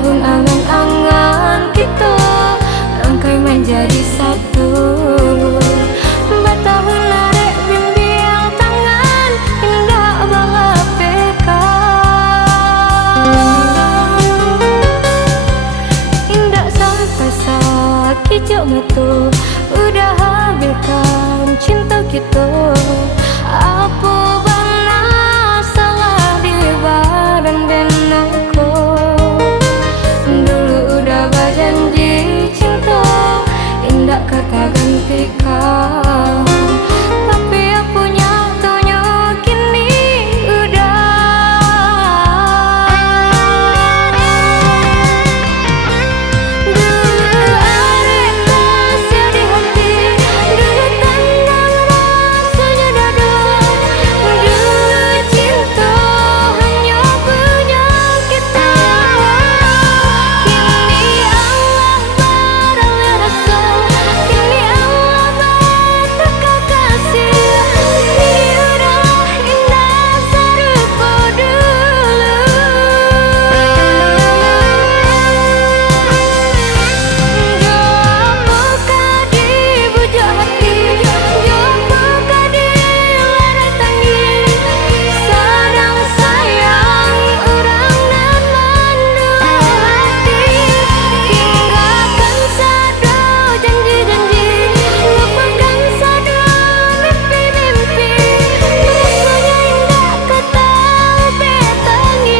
tahun angan-angan kita rangkai menjadi satu. Bertahun larek bimbing tangan indah bangga peka. Indah sampai sakit jauh metu udah habiskan cinta kita. Apa bangna salah di badan benakku. Dulu udah berjanji cinta indah kata gantikan. Tapi aku nyatanya kini udah. Dulu ada rahasia di hati, dulu tenang rasanya dada. Dulu cinta hanya punya kita. Kini Allah barang rasa, kini Allah bertukar kasih. Kini udah indah serupa dulu. Jauh muka di bujak hati, jauh muka di lereng tangis. Sadang sayang orang dan mendua hati. Tinggalkan sadu janji-janji, lupakan sadu mimpi-mimpi. Rasanya indah kata petangis.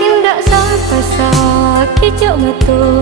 Indah sampai sakit jauh metu